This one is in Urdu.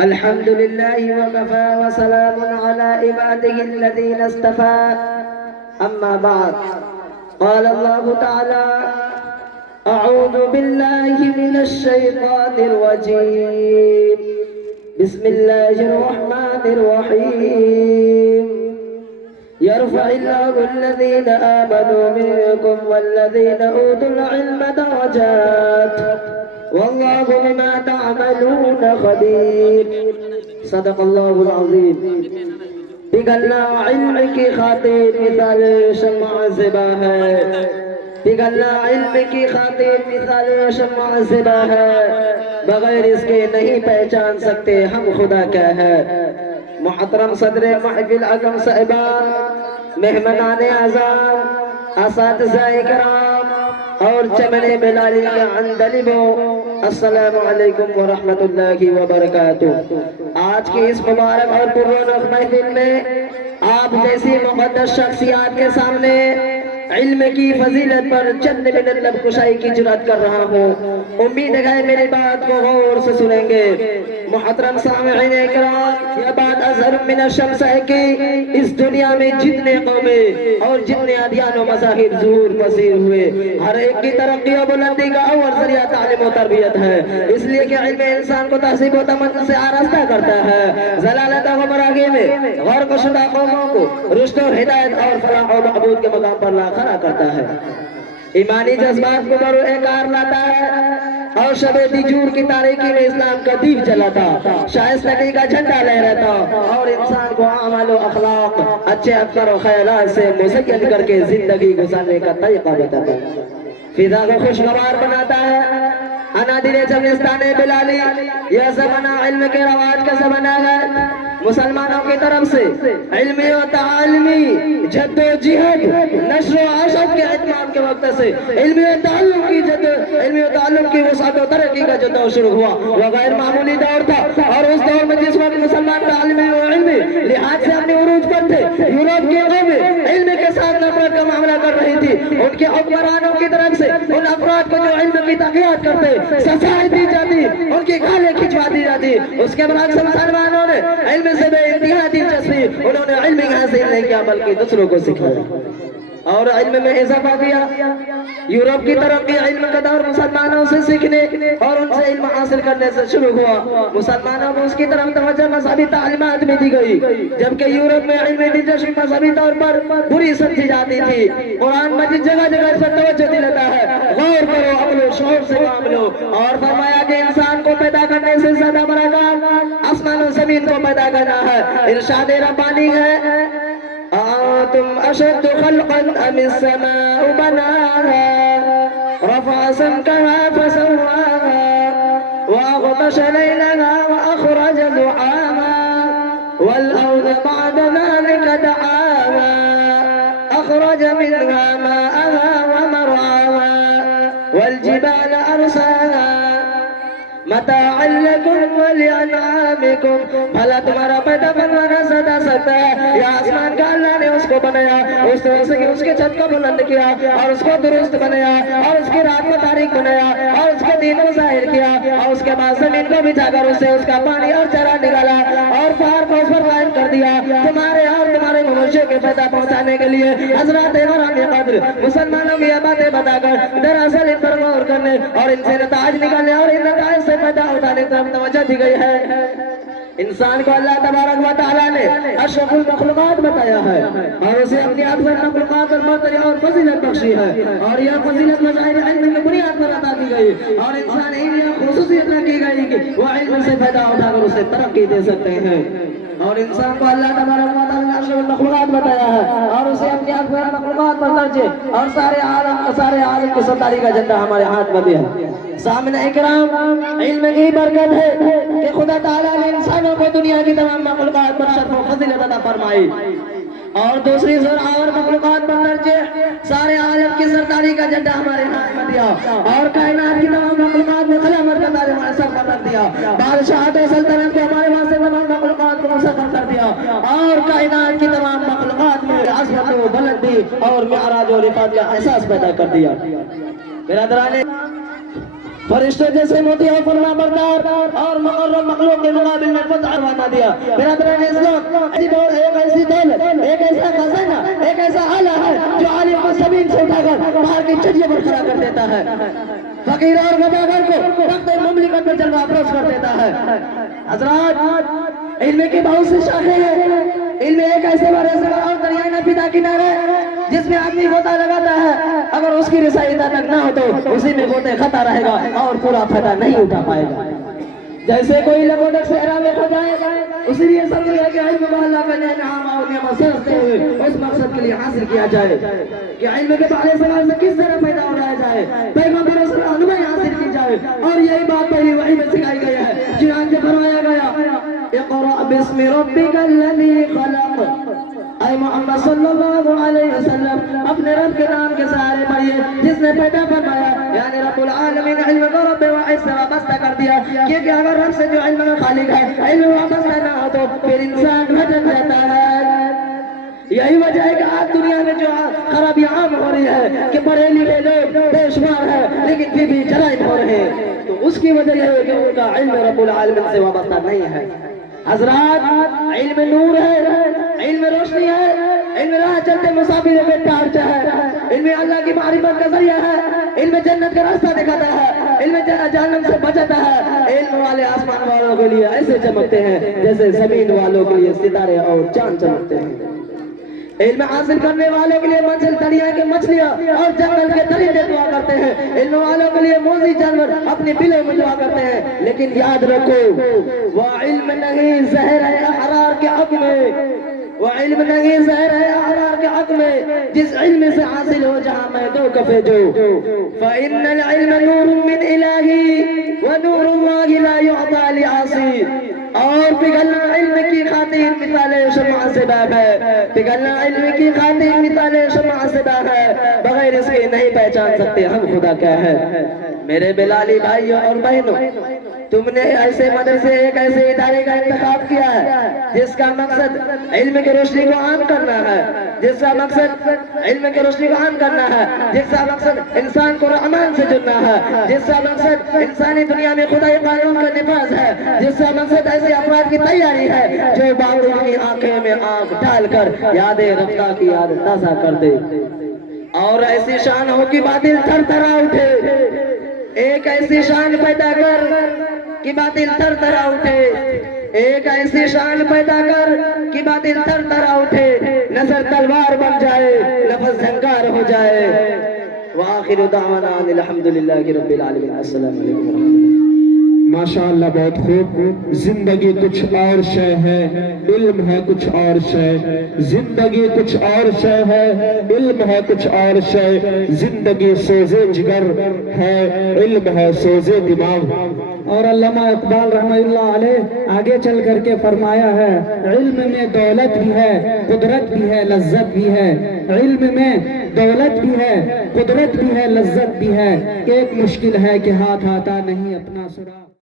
الحمد لله وكفى وسلام على عباده الذين اصطفى. أما بعد، قال الله تعالى: أعوذ بالله من الشيطان الرجيم. بسم الله الرحمن الرحيم. يرفع الله الذين آمنوا منكم والذين أوتوا العلم درجات والله بما تعملون خبير. صدق الله العظیم. پگھلنا علم کی خاطر مثال شمع زبا ہے، پگھلنا علم کی خاطر مثال شمع زبا ہے، بغیر اس کے نہیں پہچان سکتے ہم خدا کیا ہے. محترم صدر محفل اعظم صاحبان، مہمانان اعزام، اساتذہ کرام اور چمن بلالی کے عندلیبوں، السلام علیکم ورحمت اللہ وبرکاتہ. آج کی اس مبارک اور پررونق محفل میں آپ جیسی مقدس شخصیات کے سامنے علم کی فضیلت پر چند منٹ لب کشائی کی جرات کر رہا ہوں. امید ہے میری بات کو غور سے سنیں گے. محترم سامعین اکرام، یہ بات اظہر من الشمس ہے کہ اس دنیا میں جتنے قومیں اور جتنے ادیان و مذاہب ظہور پذیر ہوئے، ہر ایک کی ترقی و بلندی کا اول ذریعہ تعلیم و تربیت ہے. اس لیے کہ علم انسان کو تہذیب و تمدن سے آراستہ کرتا ہے، ضلالت و گمراہی میں غرق شدہ قوموں کو رشد و ہدایت اور فلاح و بہبود کے مقام پر لا کھڑا کرتا ہے، ایمانی جذبات کو بروئے کار لاتا ہے اور شب دیجور کی تاریکی میں اسلام کا دیپ جلاتا، شائستگی کا جھنڈا لہراتا اور انسان کو اعمال و اخلاق، اچھے افکار و خیالات سے مزین کر کے زندگی گزارنے کا طریقہ بتاتا، فضا کو خوشگوار بناتا ہے. انادر چمنستان بلالی، یہ زمانہ علم کے رواج کا زمانہ ہے. مسلمانوں کی طرف سے علمی و تعلیمی جد و جہد، نشر و عشق کے اہتمام کے وقت سے علمی و تعلم کی وسعت و ترقی کا جو دور شروع ہوا وہ غیر معمولی دور تھا. اور اس دور میں جس وقت مسلمان تعلیمی و علمی لحاظ سے اپنے عروج پر تھے، یورپ کی قومیں علم کے ساتھ نفرت کا معاملہ کر رہی تھی. ان کے حکمرانوں کی طرف سے ان افراد کو جو علم کی تقویت کرتے سزائیں دی جاتی، ان کی گالیں کھچوا دی جاتی. اس کے برعکس مسلمانوں نے علم سے بے انتہا دلچسپی، انہوں نے علم حاصل نہیں کیا بلکہ دوسروں کو سکھایا اور علم میں اضافہ کیا. یورپ کی ترقی علم کا دور مسلمانوں سے سیکھنے اور ان سے علم حاصل کرنے سے شروع ہوا. مسلمانوں کو اس کی طرف توجہ مذہبی تعلیمات میں دی گئی، جبکہ یورپ میں علم دلچسپی مذہبی طور پر بری سمجھی جاتی تھی. قرآن مجید جگہ جگہ اس پر توجہ دلاتا ہے، غور کرو، عقل و شعور سے کام لو. اور فرمایا کہ انسان کو پیدا کرنے سے زیادہ بڑا کام آسمان و زمین کو پیدا کرنا ہے. ارشاد ربانی ہے: أأنتم أشد خلقا أم السماء بناها رفع سمكها فسواها وأغطش ليلها وأخرج ضحاها والأرض بعد ذلك دحاها أخرج منها ماءها ومرعاها والجبال أرساها متاعا لكم ولأنعامكم. بھلا تمہارا پیدا بنوانا سدا سکتا ہے؟ یا آسمان کا اللہ نے اس کو بنایا، اس طرح سے کہ اس کے چھت کو بلند کیا اور اس کو درست بنایا اور اس کی رات کو تاریک بنایا اور اس کے دن کو ظاہر کیا اور اس کے بعد زمین کو بچھا کر اس سے اس کا پانی اور چرا نکالا اور پہاڑ کو اس پر قائم کر دیا تمہارے اور تمہارے مویشیوں کے پیدا پہنچانے کے لیے. حضرات برام قدر مسلمانوں کی یہ باتیں بتا کر دراصل ان پر غور کرنے اور ان سے نتائج نکالنے اور ان نتائج سے پیدا ہونے کی طرف توجہ دی گئی ہے. انسان کو اللہ تبارک و تعالیٰ نے اشرف المخلوقات بتایا ہے اور اسے اپنی افضل مخلوقات پر برتری اور فضیلت بخشی ہے اور یہ فضیلت مظاہر علم کی بنیاد پر عطا کی گئی اور انسان ہی یہ خصوصیت نہ کی گئی کہ وہ علم سے پیدا اٹھا کر اسے ترقی دے سکتے ہیں. اور انسان کو اللہ تبارک و تعالیٰ نے اشرف المخلوقات بتایا ہے اور اسے اپنی افضل مخلوقات پر درجے اور سارے عالم کی سرداری کا جھنڈا ہمارے ہاتھ میں دیا. سامنے اکرام، علم کی برکت ہے کہ خدا تعالیٰ نے انسانوں کو دنیا کی تمام مخلوقات پر شرف و فضیلت عطا فرمائی اور دوسری اور مخلوقات پر درجے سارے عالم کی سرداری کا جھنڈا ہمارے ہاتھ میں دیا اور کائنات کی تمام مخلوقات میں خلا مرکز ہمارے سر پر رکھ دیا. بادشاہت و سلطنت کو ہمارے واسطے تمام مخلوقات کو مسخر کر دیا اور کائنات کی تمام مخلوقات میں عظمت و بلندی اور معراج و رفعت کا احساس پیدا کر دیا. برادران فرشتوں جیسے موتی اور فرما بردار اور مقرب مخلوق کے مقابل میں فتح فرما دیا۔ برادران اسلام، ایک ایسی دولت، ایک ایسا خزانہ، ایک ایسا آلہ ہے جو عالم کو زمین سے اٹھا کر باہر کی چڑیوں پر کھڑا کر دیتا ہے، فقیر اور غداگر کو تخت مملکت میں جلوہ افروز کر دیتا ہے۔ حضرات، علم کی بہت سی شاخیں ہیں۔ علم ایک ایسے بڑے سے اور دریائے نفیدہ کنارے جس میں آدمی غوطہ لگاتا ہے، اگر اس کی رسائی تک نہ ہو تو اسی میں غوطے خطا رہے گا اور پورا فائدہ نہیں اٹھا پائے گا۔ جیسے کوئی لگودک صحرا میں کھو جائے، اسی لیے سب ہے کہ علم کو اللہ کا انعام اور نعمت سمجھتے ہوئے اس مقصد کے لیے حاصل کیا جائے کہ علم کے بارے سوال سے کس طرح پیدا ہو رہا جائے، پیغمبر صلی اللہ علیہ وسلم حاصل کی جائے، اور یہی بات پہلی وحی میں سکھائی گئی ہے۔ چنانچہ فرمایا گیا اقرأ باسم ربک الذی خلق، اے محمد صلی اللہ علیہ وسلم اپنے رب کے نام کے سہارے پڑھیے جس نے پیدا فرمایا، یعنی رب العالمین علم کو رب واحد سے وابستہ کر دیا، کیونکہ اگر رب سے جو علم کا خالق ہے علم وابستہ نہ ہو تو پھر انسان بھٹک جاتا ہے۔ یہی وجہ ہے کہ آج دنیا میں جو خرابی عام ہو رہی ہے کہ پڑھے لکھے لوگ بے شمار ہیں لیکن پھر بھی جرائم ہو رہے ہیں، تو اس کی وجہ یہ ہے کہ ان کا علم رب العالمین سے وابستہ نہیں ہے۔ حضرات، علم نور ہے، علم روشنی ہے، علم راہ چلتے مسافروں کے ٹارچ ہے، علم اللہ کی معرفت کا ذریعہ ہے، علم جنت کا راستہ دکھاتا ہے، علم جہنم سے بچاتا ہے۔ علم والے آسمان والوں کے لیے ایسے چمکتے ہیں جیسے زمین والوں کے لیے ستارے اور چاند چمکتے ہیں۔ علم حاصل کرنے والوں کے لیے منزل دریا کی مچھلیاں اور جنگل کے درندے دعا کرتے ہیں، علم والوں کے لیے موذی جانور اپنی بلوں میں دعا کرتے ہیں، لیکن یاد رکھو وہ علم نہیں زہر ہے احرار کے حق میں، وہ علم نہیں زہر ہے احرار کے حق میں، جس علم سے حاصل ہو جہاں میں دو کفے جو فإن العلم نور من الہی ونور اللہ لا یعطى لعاصی، اور پگھلنا علم کی خاطر مثال شمع سے باب ہے، پگھلنا علم کی خاطر مثال شمع سے باب ہے، بغیر اس کے نہیں پہچان سکتے ہم خدا کیا ہے۔ میرے بلالی بھائیوں اور بہنوں، تم نے ایسے مدرسے ایک ایسے ادارے کا انتخاب کیا ہے جس کا مقصد علم کی روشنی کو عام کرنا ہے، جس کا مقصد علم کی روشنی کو عام کرنا ہے، جس کا مقصد انسان کو رحمان سے جڑنا ہے، جس کا مقصد انسانی دنیا میں خدائی قانون کا نفاذ ہے، جس کا مقصد ایسے افراد کی تیاری ہے جو باقیوں کی آنکھیں میں آنکھ ڈال کر یاد رفتہ کی یاد تازہ کر دے، اور ایسی شان ہو کہ باطل تھر تھرا اٹھے، ایک ایسی شان پیدا کر کہ باطل تھر تھرا اٹھے، ایک ایسی شان پیدا کر کہ باطل تھر تھرا اٹھے، نظر تلوار بن جائے، لفظ جھنکار ہو جائے۔ وآخر دعوانا الحمدللہ رب العالمین۔ السلام علیکم ورحمۃ اللہ۔ ماشاءاللہ، بہت خوب۔ زندگی کچھ اور شے ہے، علم ہے کچھ اور شے، زندگی کچھ اور شے ہے، علم ہے کچھ اور شے، زندگی سوزے جگر ہے، علم ہے سوزے دماغ۔ اور علامہ اقبال رحمہ اللہ علیہ آگے چل کر کے فرمایا ہے، علم میں دولت بھی ہے، قدرت بھی ہے، لذت بھی ہے، علم میں دولت بھی ہے، قدرت بھی ہے، لذت بھی ہے، ایک مشکل ہے کہ ہاتھ آتا نہیں اپنا سراغ۔